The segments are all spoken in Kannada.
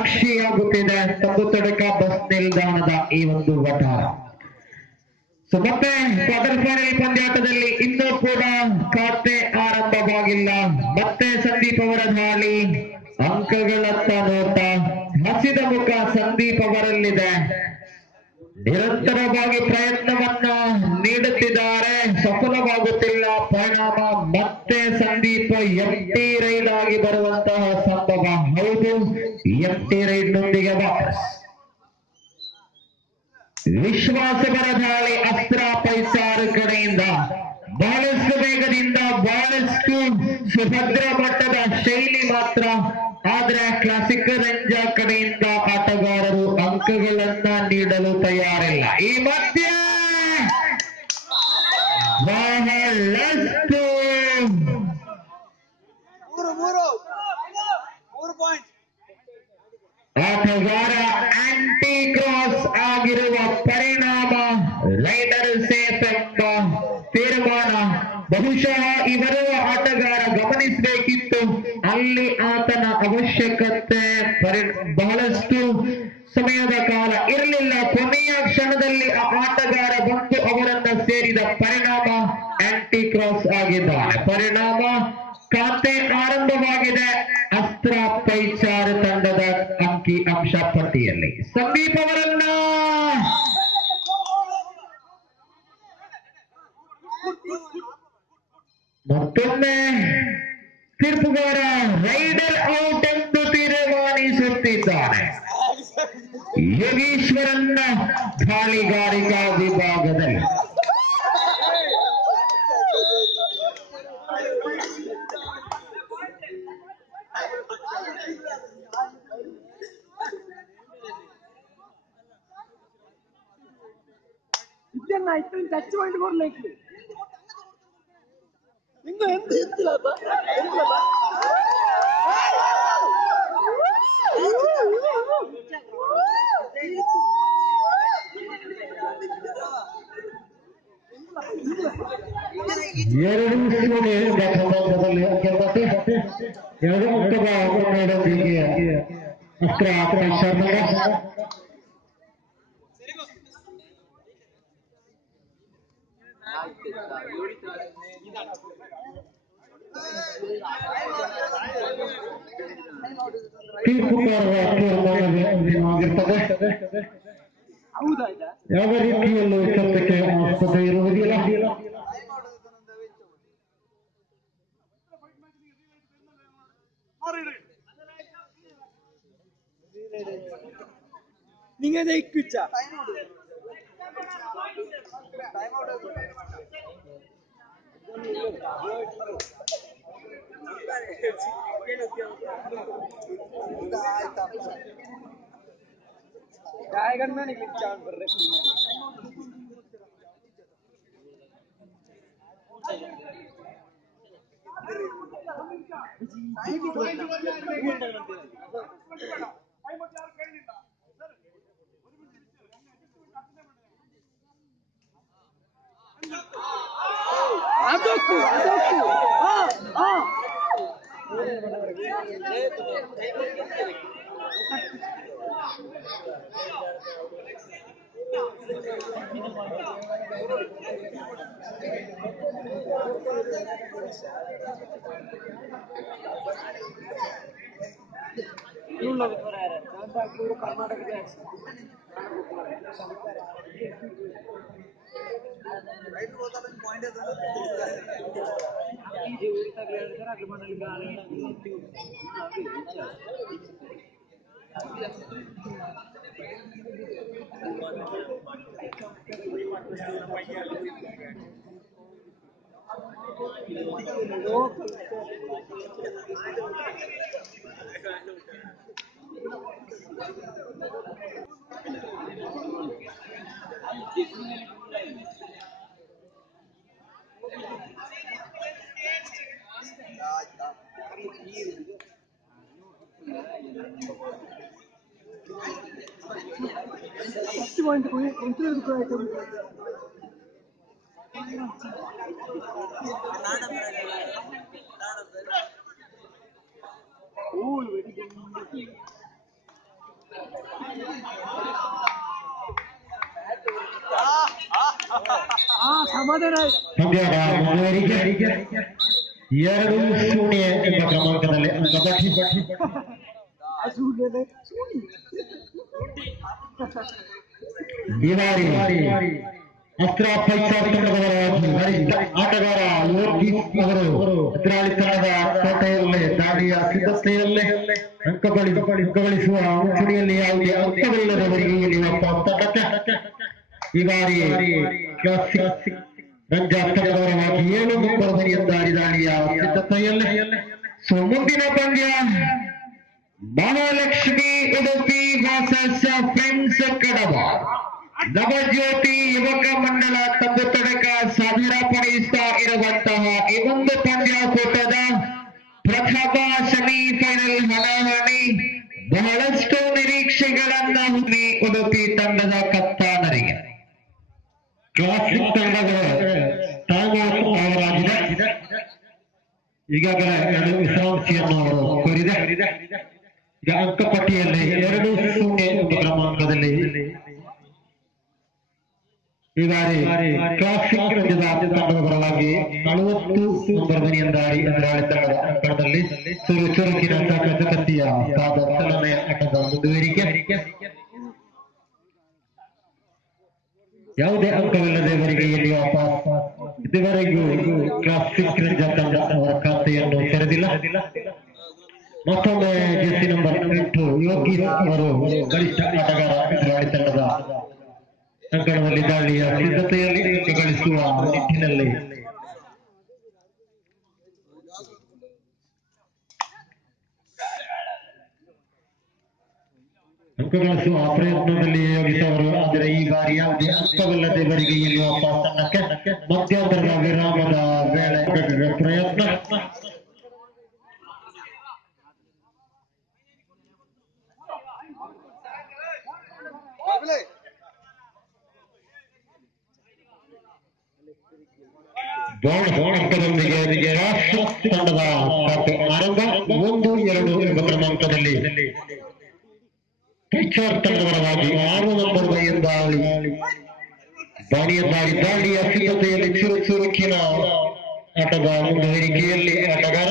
ಸಾಕ್ಷಿಯಾಗುತ್ತಿದೆ ತಂಬುತೊಡಕ ಬಸ್ ನಿಲ್ದಾಣದ ಈ ಒಂದು ವಠಾರ. ಸೊ ಮತ್ತೆ ಕ್ವಾರ್ಟರ್ ಫೈನಲ್ ಪಂದ್ಯಾಟದಲ್ಲಿ ಇನ್ನೂ ಕೂಡ ಖಾತೆ ಆರಂಭವಾಗಿಲ್ಲ. ಮತ್ತೆ ಸಂದೀಪ್ ಅವರ ದಾಳಿ, ಅಂಕಗಳತ್ತ ನೋಟ, ಹಸಿದ ಮುಖ ಸಂದೀಪ್ ಅವರಲ್ಲಿದೆ. ನಿರಂತರವಾಗಿ ಪ್ರಯತ್ನವನ್ನ ನೀಡುತ್ತಿದ್ದಾರೆ, ಸಫಲವಾಗುತ್ತಿಲ್ಲ. ಪರಿಣಾಮ ಮತ್ತೆ ಸಂದೀಪ್ ಎಂಟಿ ರೈಡ್ ಆಗಿ ಬರುವಂತಹ ಸಂಭವ. ಹೌದು, ಎಂಟಿ ರೈಡ್ ನೊಂದಿಗೆ ವಾಪಸ್. ವಿಶ್ವಾಸ ಬರದಾಳಿ ಅಸ್ತ್ರ ಪೈಸಾರು ಕಡೆಯಿಂದ ಬಹಳಷ್ಟು ವೇಗದಿಂದ, ಬಹಳಷ್ಟು ಸುಭದ್ರ ಮಟ್ಟದ ಶೈಲಿ ಮಾತ್ರ. ಆದ್ರೆ ಕ್ಲಾಸಿಕ್ ರಂಜ ಕಡೆಯಿಂದ ಆಟಗಾರರು ಅಂಕಗಳನ್ನ ನೀಡಲು ತಯಾರಿಲ್ಲ. ಈ ಮಧ್ಯೆ ಬಹಳಷ್ಟು ಆಟಗಾರ ಆಂಟಿ ಕ್ರಾಸ್ ಆಗಿರುವ ಪರಿಣಾಮ ರೈಡರ್ ಸೇಫ್ ಎಂಬ ತೀರ್ಮಾನ. ಬಹುಶಃ ಇವರು ಆಟಗಾರ ಗಮನಿಸಬೇಕಿತ್ತು, ಅಲ್ಲಿ ಆತನ ಅವಶ್ಯಕತೆ ಬಹಳಷ್ಟು ಸಮಯದ ಕಾಲ ಇರಲಿಲ್ಲ. ಕೊನೆಯ ಕ್ಷಣದಲ್ಲಿ ಆ ಆಟಗಾರ ಬಂದು ಅವರನ್ನ ಸೇರಿದ ಪರಿಣಾಮ ಆಂಟಿ ಕ್ರಾಸ್ ಆಗಿದ್ದಾನೆ. ಪರಿಣಾಮ ಖಾತೆ ಆರಂಭವಾಗಿದೆ ಅಸ್ತ್ರ ಪೈಚಾರ ತಂಡದ ಅಂಕಿ ಅಂಶ ಪಟ್ಟಿಯಲ್ಲಿ. ಸಂದೀಪ್ ಅವರನ್ನ ಮತ್ತೊಮ್ಮೆ ತೀರ್ಪುಗಾರ ರೈಡರ್ ಔಟ್ ಎಂದು ತೀರ್ಮಾನಿಸುತ್ತಿದ್ದಾನೆ. ಯೋಗೀಶ್ವರನ್ನ ಗಾಳಿಗಾರಿಕಾ ವಿಭಾಗದಲ್ಲಿ ಇಷ್ಟೊಂದು ಟಚ್ ಪಾಯಿಂಟ್ ಕೊಡ್ಲಿಕ್ಕೆ ನಿಂಗೆ ಎಂತ ಎತ್ತಿಲ್ಲಪ್ಪ ಎರಡು ಸಂದರ್ಭದಲ್ಲಿ ಎರಡು ಮುಖ್ಯ ಅಸ್ತ್ರ ತೀರ್ಮಾನವಾಗಿರ್ತದೆ. ಯಾವ ರೀತಿಯಲ್ಲೂ ಸತ್ಯಕ್ಕೆ ಆಸ್ಪದ ಇರುವುದಿಲ್ಲ. ನಿಂಗೆ ಇಕ್ಕಿಚ್ಚ ಜಾಯಗಂಡ ನಿಕ್ಕಿಚ್ಚ ಬರ್ರೆ ಅದಕ್ಕೂ ಕರ್ನಾಟಕದ ಸಮಾಧಾನ ಪಂದ್ಯದ ಮುಂದುವರಿಕೆ 2-0 ಎಂಬ ಕ್ರಮಾಂಕದಲ್ಲಿ ಈ ಬಾರಿ ಅಸ್ತ್ರ ಪೈಚಾರ್ ತಂಡದವರಾಗಿ ವರಿಷ್ಠ ಆಟಗಾರ ಯೋಗೀಶ್ ಅವರು ಎದುರಾಳಿ ತಂಡದ ಕೋಟೆಯಲ್ಲೇ ದಾಳಿಯ ಸಿದ್ಧತೆಯಲ್ಲೇ ಅಂಕ ಗಳಿಸುವ ಮುಂಚೂಣಿಯಲ್ಲಿ ಯಾವುದೇ ಅಂಕವಿಲ್ಲದವರಿಗೆ ಇಲ್ಲಿರುವ ತಂಡಕ್ಕೆ ಈ ಬಾರಿ ಕ್ಲಾಸಿಕ್ ರಂಜಾ ತಂಡದವರಾಗಿ 7 ನಂಬರ್ ಮನೆಯದ್ದಾರಿ ದಾಳಿಯ ಸಿದ್ಧತೆಯಲ್ಲೇ ಮುಂದಿನ ಪಂದ್ಯ ಮಹಾಲಕ್ಷ್ಮಿ ಉಡುಪಿ ವರ್ಸಸ್ ಫ್ರೆಂಡ್ಸ್ ಕಡಬ ನವಜ್ಯೋತಿ ಯುವಕ ಮಂಡಲ ತಂಬುತೊಡಕ ಸಾಧನಪಡಿಸ್ತಾ ಇರುವಂತಹ ಈ ಒಂದು ಪಂದ್ಯಾಕೂಟದ ಪ್ರಥಮ ಸೆಮಿಫೈನಲ್ ಹಣಾಹಣಿ ಬಹಳಷ್ಟು ನಿರೀಕ್ಷೆಗಳನ್ನ ಹೊಂದಿ ಉಡುಪಿ ತಂಡದ ಕಪ್ತಾನರಿಗೆ ಕ್ಲಾಸಿಕ್ ತಂಡದ ಅವರಾಗಿದೆ ಈಗಾಗಲೇ 2 ವಿಶ್ರಾಂತಿಯನ್ನು ಅವರು ಕೋರಿದೆ ಈಗ ಅಂಕಪಟ್ಟಿಯಲ್ಲಿ 2-0 ಎಂಬ ಕ್ರಮಾಂಕದಲ್ಲಿ ಈ ಬಾರಿ ಕ್ಲಾಸಿಕ್ ರಂಜದ ತಂಡದ ಪರವಾಗಿ 40 ನಂಬರ್ ಮನೆಯಂದಾರಿ ಎದುರಾಳಿ ತಂಡದ ಅಂಕಣದಲ್ಲಿ ಚುರುಕಿನ ಕತ್ತಿಯ ಪಾದ ಚಲನೆಯ ಆಟದ ಮುಂದುವರಿಕೆ ಯಾವುದೇ ಅಂಕವಿಲ್ಲದೆ ಇವರಿಗೆ ಇಲ್ಲಿ ಇದುವರೆಗೂ ಕ್ಲಾಸಿಕ್ ರಂಜಾ ತಂಡ ಅವರ ಖಾತೆಯನ್ನು ತೆರೆದಿಲ್ಲ ಮತ್ತೊಮ್ಮೆ ಜೆರ್ಸಿ ನಂಬರ್ 8 ಯೋಗೀಶ್ ಅವರು ಗರಿಷ್ಠ ಆಟಗಾರ ಎದುರಾಳಿ ತಂಡದ ಅಂಕಣದಲ್ಲಿ ದಾಳಿಯ ಸಿದ್ಧತೆಯಲ್ಲಿ ಗಳಿಸುವ ನಿಟ್ಟಿನಲ್ಲಿ ಅಂಕ ಗಳಿಸುವ ಪ್ರಯತ್ನದಲ್ಲಿ ಯೋಗೀಶ್ ಅವರು ಆದರೆ ಈ ಬಾರಿ ಯಾವುದೇ ಅಂಕವಿಲ್ಲದೆ ಇವರಿಗೆ ಇಲ್ಲಿರುವ ತಂಡಕ್ಕೆ ಮಧ್ಯಂತರದ ವಿರಾಮದ ವೇಳೆ ಪ್ರಯತ್ನ ಅಂಕದೊಂದಿಗೆ ರಾಷ್ಟ್ರ ತಂಡದ ಆರಂಭ 1-2 ಎಂಬ ಕ್ರಮಾಂಕದಲ್ಲಿ ಪೈಚಾರ್ ತಂಡದವರಾಗಿ 6 ನಂಬರ್ ದಾಳಿ ದಾಳಿಯ ಸಿದ್ಧತೆಯಲ್ಲಿ ಚುರುಕಿನ ಆಟದ ಮುಂದುವರಿಕೆಯಲ್ಲಿ ಆಟಗಾರ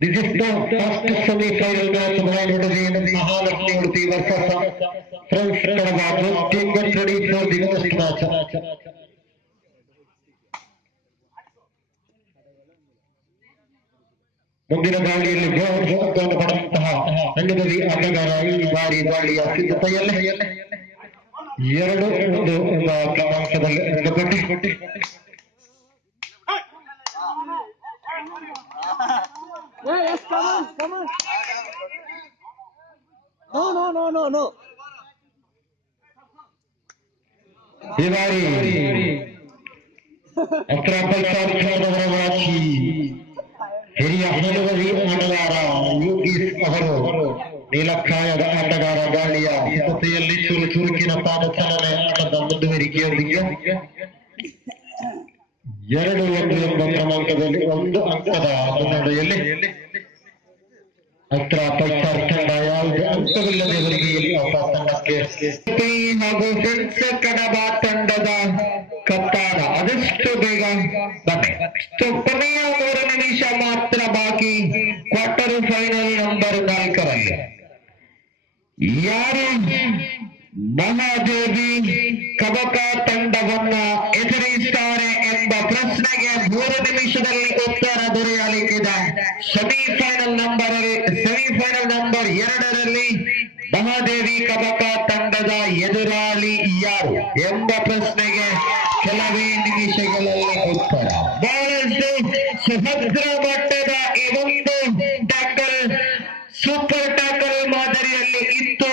This is the first semi-final match between Mahalakshmi Udupi versus Friends Kadaba. Both teams get ready for the first match. ಮುಂದಿನ ದಾಳಿಯಲ್ಲಿ ಗೋಲ್ಗಳನ್ನು ಪಡೆದಂತಹ ಅನುಭವಿ ಆಟಗಾರ ಈ ಬಾರಿ ದಾಳಿಯ ಸಿದ್ಧತೆಯಲ್ಲಿ 2-1 ಎಂಬ ಕ್ರಮಾಂಕದಲ್ಲಿ ಅಂಕಪಟ್ಟಿ Yes, come on. No. ಈ ಬಾರಿ ಅಸ್ತ್ರ ಪೈಚಾರ್ ತಂಡದವರಾಗಿ ಹಿರಿಯ ಅನುಭವಿ ಆಟಗಾರ ಯೋಗೀಶ್ ಅವರು ನೀಲಕ್ಕಾಯದ ಆಟಗಾರ ದಾಳಿಯ ಸಿದ್ಧತೆಯಲ್ಲಿ ಚುರುಕಿನ ಪಾದ ಚಲನೆ ಆಟದ ಮುಂದುವರಿಕೆಯೊಂದಿಗೆ 2-1 ಎಂಬ ಕ್ರಮಾಂಕದಲ್ಲಿ 1 ಅಂಕದ ಮುನ್ನಡೆಯಲ್ಲಿ ಅಸ್ತ್ರ ಪೈಚಾರ್ ತಂಡ ಯಾವುದೇ ಅಂಕವಿಲ್ಲದೆ ಇವರಿಗೆ ತಂಡಕ್ಕೆ ಹಾಗೂ ಫ್ರೆಂಡ್ಸ್ ಕಡಬ ತಂಡದ ಕಪ್ತಾನ ಆದಷ್ಟು ಬೇಗ ಕೊನೆಯ 3 ನಿಮಿಷ ಮಾತ್ರ ಬಾಕಿ ಕ್ವಾರ್ಟರ್ ಫೈನಲ್ ನಂಬರ್ 4ರಲ್ಲಿ ಯಾರು ಮಹಾದೇವಿ ಕಬಕ ತಂಡವನ್ನ ಎದುರಿಸುತ್ತಾರೆ ಎಂಬ ಪ್ರಶ್ನೆಗೆ 3 ನಿಮಿಷದಲ್ಲಿ ಉತ್ತರ ದೊರೆಯಲಿಕ್ಕಿದೆ. ಸೆಮಿಫೈನಲ್ ನಂಬರ್ 2ರಲ್ಲಿ ಮಹಾದೇವಿ ಕಬಕ ತಂಡದ ಎದುರಾಳಿ ಯಾರು ಎಂಬ ಪ್ರಶ್ನೆಗೆ ಕೆಲವೇ ನಿಮಿಷಗಳಲ್ಲಿ ಉತ್ತರ. ಬಹಳಷ್ಟು ಸುಭದ್ರ ಮಟ್ಟದ ಈ ಒಂದು ಟ್ಯಾಕಲ್ ಸೂಪರ್ ಟ್ಯಾಕಲ್ ಮಾದರಿಯಲ್ಲಿ ಇತ್ತು.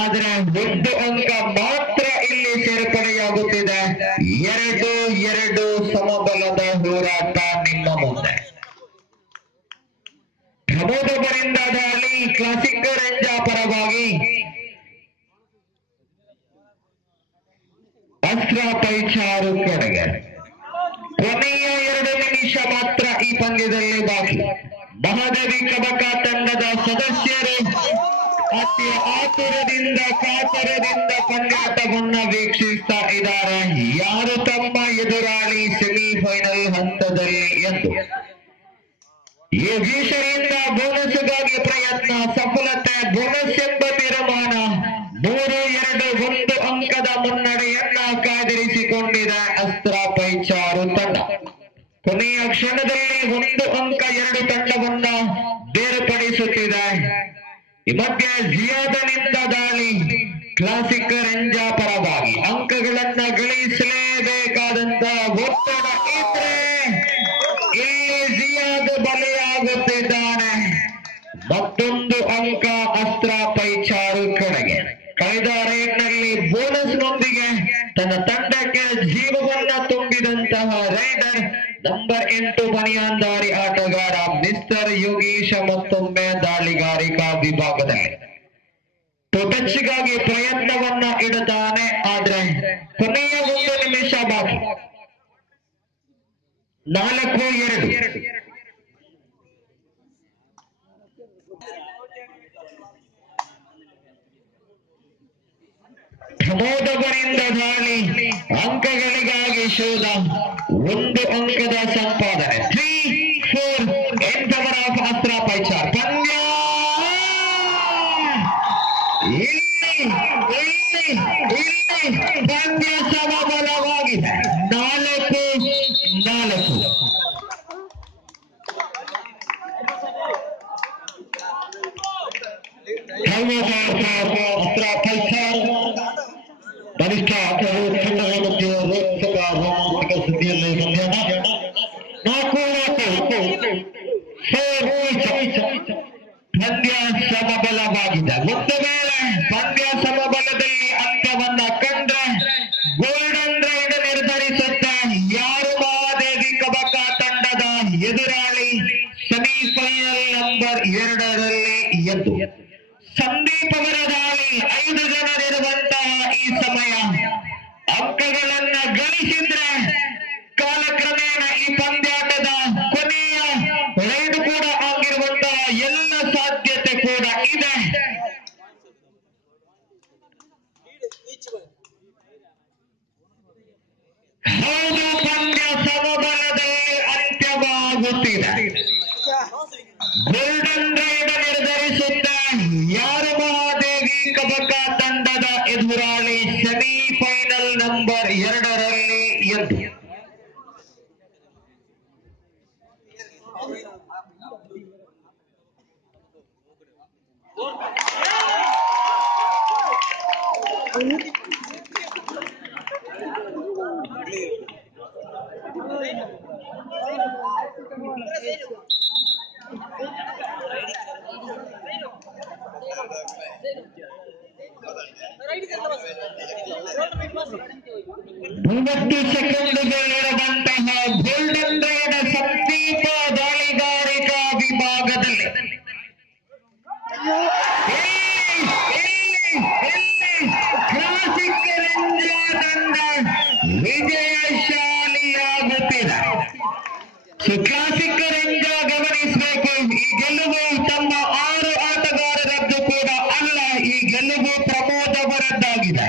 ಆದರೆ 1 ಅಂಕ ಮಾತ್ರ ಇಲ್ಲಿ ಸೇರ್ಪಡೆಯಾಗುತ್ತಿದೆ. 2-2 ಸಮಬಲದ ಹೋರಾಟ ನಿಮ್ಮ ಮುಂದೆ. ಪ್ರಮೋದವರಿಂದ ದಾಳಿ ಕ್ಲಾಸಿಕ್ ರಂಜಾ ಪರವಾಗಿ ಅಸ್ತ್ರ ಪೈಚಾರು ಕಡೆಗೆ ಕೊನೆಯ 2 ನಿಮಿಷ ಮಾತ್ರ ಈ ಪಂದ್ಯದಲ್ಲಿ ಬಾಕಿ. ಮಹಾದೇವಿ ಕಬಕ ತಂಡದ ಸದಸ್ಯರು ಅತಿ ಆತುರದಿಂದ ಕಾತರದಿಂದ ಪಂದ್ಯಾಟವನ್ನ ವೀಕ್ಷಿಸ್ತಾ ಇದ್ದಾರೆ. ಯಾರು ತಮ್ಮ ಎದುರಾಳಿ ಸೆಮಿಫೈನಲ್ ಹಂತದಲ್ಲಿ ಎಂದು ಈ ವೀಕ್ಷರಿಂದ ಬೋನಸ್ಗಾಗಿ ಪ್ರಯತ್ನ ಸಫಲತೆ. ಬೋನಸ್ ಎಂಬ ತೀರ್ಮಾನ 3-2 ಅಂಕದ ಮುನ್ನಡೆಯನ್ನ ಕಾದಿರಿಸಿಕೊಂಡಿದೆ ಅಸ್ತ್ರ ಪೈಚಾರು ತಂಡ. ಕೊನೆಯ ಕ್ಷಣದಲ್ಲಿ 1 ಅಂಕ 2 ತಂಡವನ್ನ ಬೇರ್ಪಡಿಸುತ್ತಿದೆ. ಈ ಮಧ್ಯೆ ಜಿಯಾದನಿಂದ ದಾಳಿ ಕ್ಲಾಸಿಕ್ ರಂಜಾ ಪರವಾಗಿ ಅಂಕಗಳನ್ನ ಗಳಿಸಲೇಬೇಕಾದಂತ ಒತ್ತಡ ಇದ್ರೆ ಇಲ್ಲಿ ಜಿಯಾದ್ ಬಲಿಯಾಗುತ್ತಿದ್ದಾನೆ. ಮತ್ತೊಂದು ಅಂಕ ಅಸ್ತ್ರ ಪೈಚಾರು ಕಡೆಗೆ. ಕಳೆದ ರೈಡ್ನಲ್ಲಿ ಬೋನಸ್ನೊಂದಿಗೆ ತನ್ನ ತಂಡಕ್ಕೆ ಜೀವವನ್ನ ತುಂಬಿದಂತಹ ರೈಡರ್ ನಂಬರ್ 8 ಬನಿಯಾನ್ದಾರಿ ಆಟಗಾರ ಮಿಸ್ಟರ್ ಯೋಗೀಶ ಮತ್ತೊಮ್ಮೆ ದಾಳಿಗಾರಿಕಾ ವಿಭಾಗದಲ್ಲಿ ಟಚ್ಗಾಗಿ ಪ್ರಯತ್ನವನ್ನ ಇಡುತ್ತಾನೆ. ಆದ್ರೆ ಕೊನೆಯ 1 ನಿಮಿಷ ಬಾಕಿ. 4-2 ಪ್ರಮೋದವರಿಂದ ದಾಳಿ ಅಂಕಗಳಿಗಾಗಿ ಶೋಧ. 1 ಅಂಕದ ಸಂಪಾದನೆ. 3-4 in favor of ಅಸ್ತ್ರ ಪೈಚಾರ್. ಪಂದ್ಯ ಇಲ್ಲಿ ಪಂದ್ಯ ಸಮಬಲವಾಗಿದೆ. 4-4 ಅಸ್ತ್ರ ಪೈಚಾರ್ ಬಲಿಷ್ಠ ತಂಡಗಳ ಮಧ್ಯೆ ರೋಚಕ ರೋಮಾಂಚಕ ಸುದ್ದಿಯಲ್ಲಿ ಮಧ್ಯಾಹ್ನ 4-4 ಪಂದ್ಯ ಸಮಬಲವಾಗಿದೆ. ಒಂದು ವೇಳೆ ಪಂದ್ಯ ಸಮಬಲದಲ್ಲಿ ಅಂತ್ಯವನ್ನ ಕಂಡ್ರೆ ಗೋಲ್ಡನ್ ರೈಡ್ ನಿರ್ಧರಿಸುತ್ತೆ ಯಾರು ಮಹಾದೇವಿ ಕಬಕ ತಂಡದ ಎದುರಾಳಿ ಸೆಮಿಫೈನಲ್ ನಂಬರ್ 2ರಲ್ಲಿ ಎಂದು. ಸಂದೀಪ್ ಅವರ ದಾಳಿ 5 ಜನರಿರುವಂತಹ ಈ ಸಮಯ ಅಂಕಗಳನ್ನ ಗಳಿಸಿದ್ರೆ ಕಾಲಕ್ರಮೇಣ ಈ ಪಂದ್ಯಾಟದ ಕೊನೆಯ ರೈಡ್ ಕೂಡ ಆಗಿರುವಂತಹ ಎಲ್ಲ ಸಾಧ್ಯತೆ ಕೂಡ ಇದೆ. ಹೌದು, ಪಂದ್ಯ ಸಮಬಲದಲ್ಲಿ ಅಂತ್ಯವಾಗುತ್ತಿದೆ. ಗೋಲ್ಡನ್ ರೈಡ್ ನಿರ್ಧರಿಸುತ್ತ ಯಾರು ಮಹಾದೇವಿ ಕಬಕ ತಂಡದ ಎದುರಾಳಿ ಸೆಮಿಫೈನಲ್ ನಂಬರ್ 2ರಲ್ಲಿ ಎಂದು. ಮೂವತ್ತು ಸೆಕೆಂಡುಗಳಿರುವಂತಹ ಗೋಲ್ಡನ್ ರೈಡ್ ಸಂದೀಪ ದಾಳಿಗಾರಿಕಾ ವಿಭಾಗದಲ್ಲಿ ಕ್ಲಾಸಿಕ್ ರಂಜಾ ತಂಡ ವಿಜಯಶಾಲಿಯಾಗುತ್ತಿದೆ. ಕ್ಲಾಸಿಕ್ ರಂಜಾ ಗಮನಿಸಬೇಕು, ಈ ಗೆಲುವು ತಮ್ಮ 6 ಆಟಗಾರರದ್ದು ಕೂಡ ಅಲ್ಲ, ಈ ಗೆಲುವು ಪ್ರಮೋದ್ ಅವರದ್ದಾಗಿದೆ.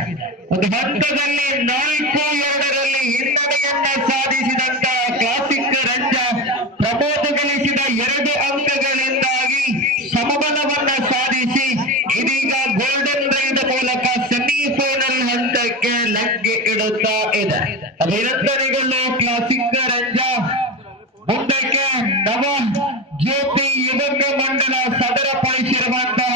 ಒಂದು ಹಂತದಲ್ಲಿ 4-2ರಲ್ಲಿ ಹಿನ್ನಡೆಯನ್ನ ಸಾಧಿಸಿದಂತ ಕ್ಲಾಸಿಕ್ ರಂಜಾ ಪ್ರಮೋದ್ ಗಳಿಸಿದ 2 ಅಂಕಗಳಿಂದಾಗಿ ಸಮಬಲವನ್ನ ಸಾಧಿಸಿ ಇದೀಗ ಗೋಲ್ಡನ್ ರೈಡ್ ಮೂಲಕ ಸೆಮಿಫೈನಲ್ ಹಂತಕ್ಕೆ ಲಗ್ಗೆ ಇಡುತ್ತಾ ಇದೆ. ಅಭಿನಂದನೆಗಳು ಕ್ಲಾಸಿಕ್ ರಂಜಾ. ಮುಂದಕ್ಕೆ ನವ ಜ್ಯೋತಿ ಯುವಕ ಮಂಡಲ ಸದರಪಡಿಸಿರುವಂತಹ